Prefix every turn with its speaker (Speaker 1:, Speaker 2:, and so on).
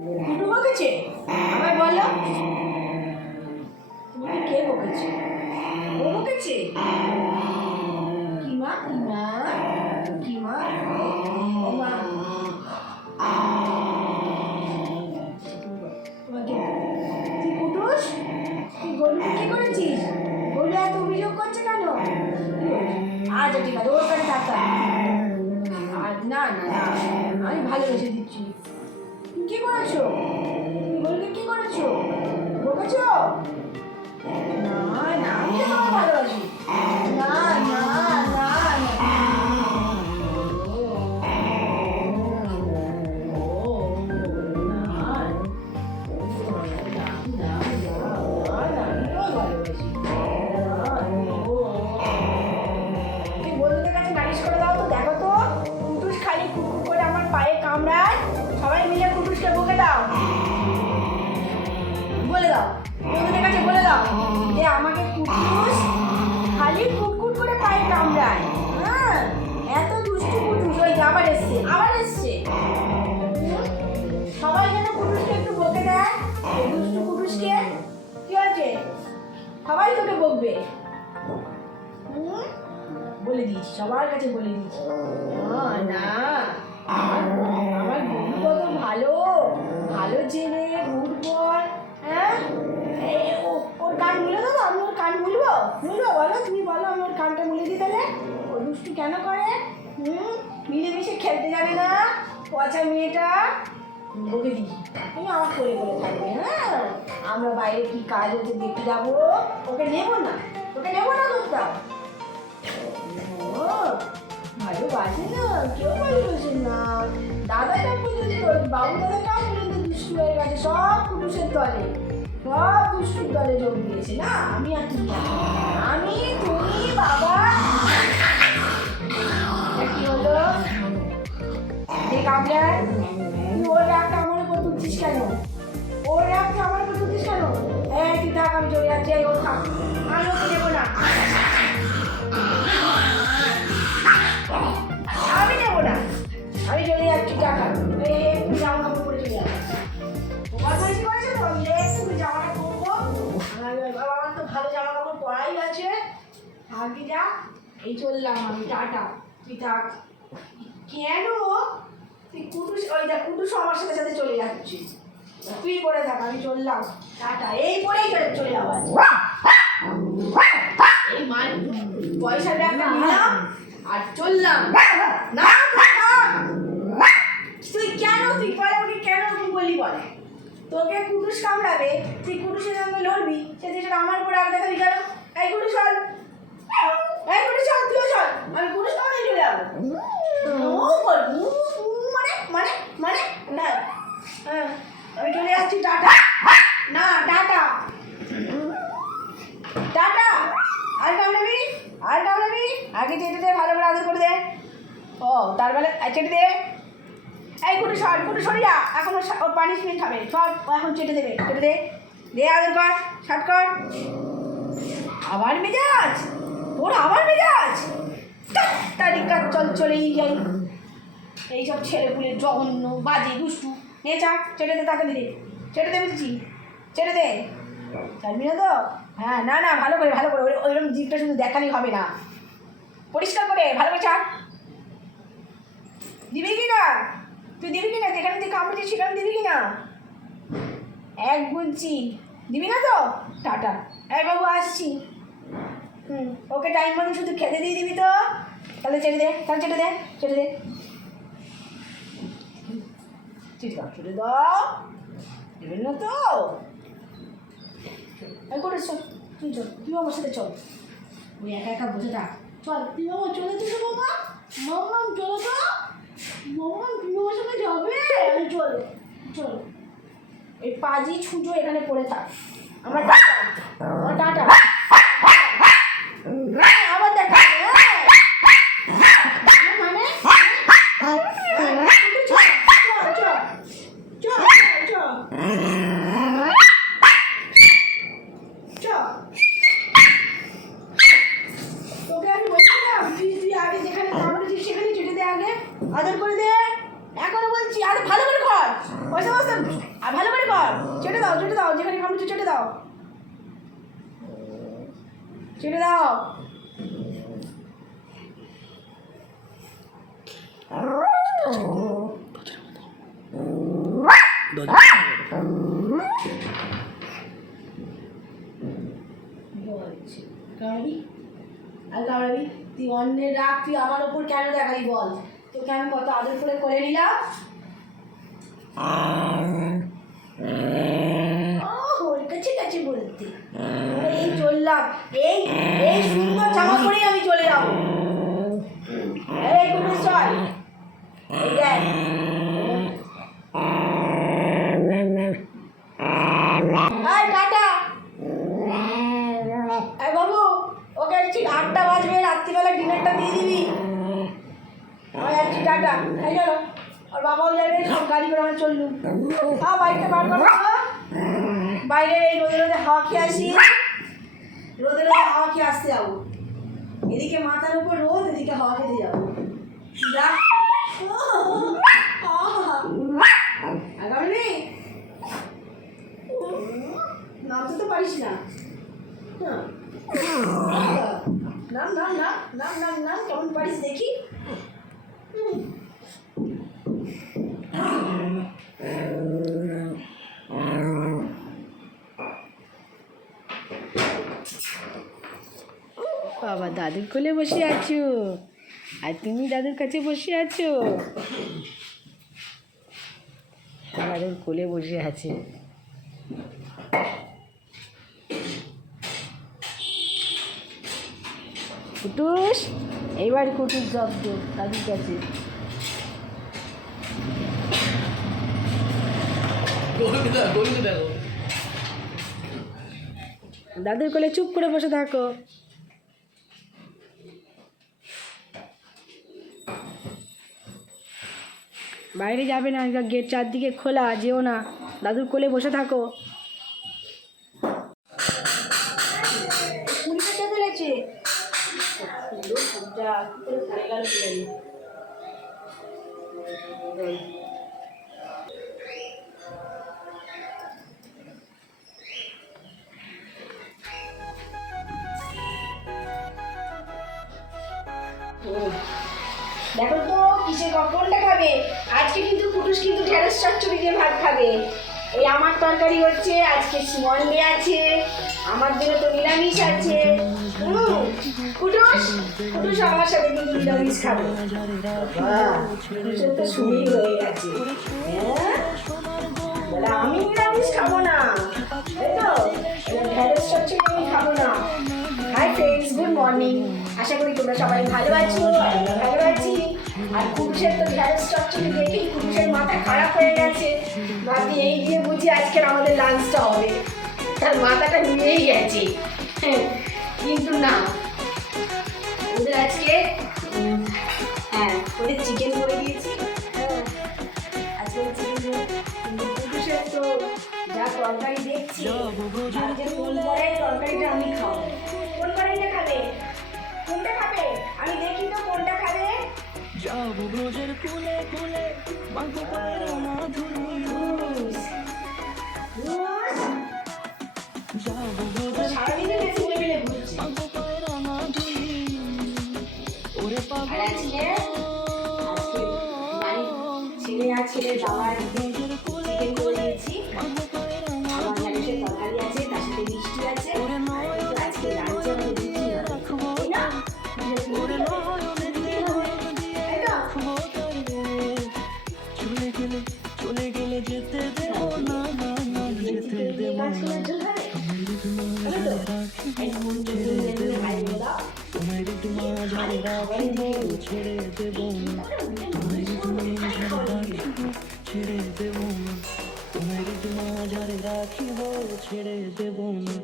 Speaker 1: কুটু বকেছে? আমায় বলো। তুমি কে বকেছে? ও বকেছে? কি মা কি মা কি মা ও মা তোমাকে তুই কুটুস? তুই গরুকে কি করেছিস? গরু এত অভিযোগ করছে কেন? আচ্ছা ঠিক আছে ওর কাছে আজ না না না। আমি ভালোবেসে সবার কাছে বলে দিয়েছি না না। আমার বন্ধু কত ভালো। ভালো গুড বয় হ্যাঁ? ওর কান মুলে দেবো আমি ওর কান মুলবো মুলবো বলো তুমি বলো আমি ওর কানটা মুলে দিই তাহলে ও দুষ্টু কেন করে? হুম? মিলেমিশে খেলতে যাবে না পচা মেয়েটা। বকে দিই। তুমি আমার করে করে থাকবে হ্যাঁ? আমরা বাইরে কি কাজ হচ্ছে দেখতে যাব? ওকে নেব না? ওকে নেব না কোথাও ও, ভালোবাসে না কেউ ভালোবাসে না। দাদাটা পর্যন্ত বাবু দাদাটাও পর্যন্ত দুষ্টু হয়ে গেছে সব পুরুষের দলে সব দুষ্টুর দলে যোগ দিয়েছে না? আমি আর কি আমি এই চললাম আমি, টাটা। তুই থাক। কেন? তুই কুটুস ওই দেখ কুটুস আমার সাথে সাথে চলে যাচ্ছি। তুই পরে থাক, আমি চললাম। টাটা। এই পরেই চলে চলে যাব। এই মাল পয়সা ব্যাগটা নিলাম আর চললাম। না তুই কেন তুই পরে আমাকে কেন তুই বলি বলে। তোকে কুটুস কামড়াবে, তুই কুটুসের সঙ্গে লড়বি, সে তুই সেটা আমার উপরে আগে দেখাবি, কেন? এই কুটুস এই কুটুস চল, তুইও চল। আমি কুটুস কামড়াই চলে যাব। ও মানে মানে মানে না হ্যাঁ আমি চলে যাচ্ছি, টাটা। না, টাটা। টাটা। আর কামড়াবি আর কামড়াবি আগে চেটে দে, ভালো করে আদর করে দে। ও, তার বেলা চেটে দে। এই কুটু, সর, কুটু, সরি এখন ওর পানিশমেন্ট হবে। সর এখন চেটে দেবে চেটে দে। দে, আদর কর শার্ট কর। আবার মেজাজ তোর আবার মেজাজ তারিকা চল চলেই যাই। এইসব ছেলেপুলে জঘন্য, বাজে, দুষ্টু। নে চা চেটে দে তাকে দে চেটে দে বুঝছি। চেটে দে। চাইবি না তো? হ্যাঁ না না, ভালো করে ভালো করে। ওই- ওইরকম জিপটা শুধু দেখালেই হবে না। পরিষ্কার করে, ভালো করে চা। দিবি কি না তুই দিবি কি না যেখানে তুই কামড়েছিস, সেখানে দিবি কি না এক গুনছি। দিবি না তো? টাটা। এই বাবু, আসছি। হুম, ওকে টাইম মতো শুধু খেতে দিয়ে দিবি তো? তাহলে চেটে দে, তাহলে চেটে দে চেটে দে। চেটে দাও না তো। করে চল, তুই চল, তুই আমার সাথে চল। ওই একা একা বসে থাক। চল, তুই আমার চলে তো মামা। মামা চলো তো মামা তুমি আমার যাবে? আমি চল চল। এই পাজি ছুঁচো এখানে পড়ে থাক। আমরা টাটা। টাটা হ্যাঁ, আবার দেখা হবে, হ্যাঁ। মানে হ্যাঁ, চল, চল, চল, চল, চল, চল। তোকে আমি বলছিলাম, তুই তুই আগে যেখানে কামড়েছিস সেখানে চেটে দে আগে। আদর করে দে। এখনও বলছি, আরে ভালো করে কর। ওই আর ভালো করে কর। চেটে দাও চেটে দাও। যেখানে কামড়েছে চেটে দাও। চেটে দাও কামড়াবি আর কামড়াবি তুই অন্যের রাগ তুই আমার ওপর কেন দেখালি বল? তোকে আমি কত আদর করে করে নিলাম। চললাম। এই এই সুন্দর জামা পরেই আমি চলে যাব। এই চল এই দেখ এই টাটা এই বাবু ওকে ঠিক আটটা বাজবে রাত্রিবেলা ডিনারটা দিয়ে দিবি আমি যাচ্ছি টাটা এই চলো আর বাবাও যাবে সব গাড়ি করে আমরা চললু হ্যাঁ বাড়িতে বার করো। বাইরে এই রোদে রোদে হাওয়া খেয়ে আসি। রোদে রোদে হাওয়া খেয়ে আসতে যাব। এদিকে মাথার উপর রোদ, এদিকে হাওয়া খেতে যাব। আগামী নামতে তো পারিস না। হ্যাঁ। নাম নাম নাম নাম নাম নাম, কেমন পারিস দেখি হুম। বাবা দাদুর কোলে বসে আছো? আর তুমি দাদুর কাছে বসে আছো? দাদুর কোলে বসে আছে। কুটুস এইবার কুটুস জব্দ দাদুর কাছে। দাদুর কোলে চুপ করে বসে থাকো। বাইরে যাবে না গেট চারদিকে খোলা যেও না। দাদুর কোলে বসে থাকো। দেখো তো। কিসের কোনটা খাবে? আজকে কিন্তু কুটুস কিন্তু ঢেঁড়স চচ্চড়ি দিয়ে ভাত খাবে। ওই আমার তরকারি হচ্ছে, আজকে মন্ডে আছে, আমার জন্য তো নিরামিষ আছে। কুটুস কুটুস আমার সাথে কিন্তু নিরামিষ খাবে। তো শুরুই হয়ে গেছে। হ্যাঁ? আমি নিরামিষ খাব না। তাই তো? ঢেঁড়স চচ্চড়ি আমি খাব না। হাই ফ্রেন্ডস গুড মর্নিং আশা করি তোমরা সবাই ভালো আছো ভালো আছি। আর কুটুসের তো ঢ্যাঁড়স চচ্চড়ি দেখেই কুটুসের মাথা খারাপ হয়ে গেছে। ভাবি এই দিয়ে বুঝি আজকের আমাদের লাঞ্চটা হবে। তার মাথাটা নিয়েই গেছে। হ্যাঁ, কিন্তু না। ওদের আজকে হ্যাঁ ওদের চিকেন করে দিয়েছি। চিকেন খাবে? আমি দেখি তো কোনটা খাবে।
Speaker 2: যাব ব্রজের কুলে কুলে মাগো পায়ের মাধুরী তোমার মাঝারে রাখিব ছেড়ে দেব না তোমার মাঝারে রাখিব ছেড়ে দেব না তোমার মাঝারে রাখিব ছেড়ে দেব না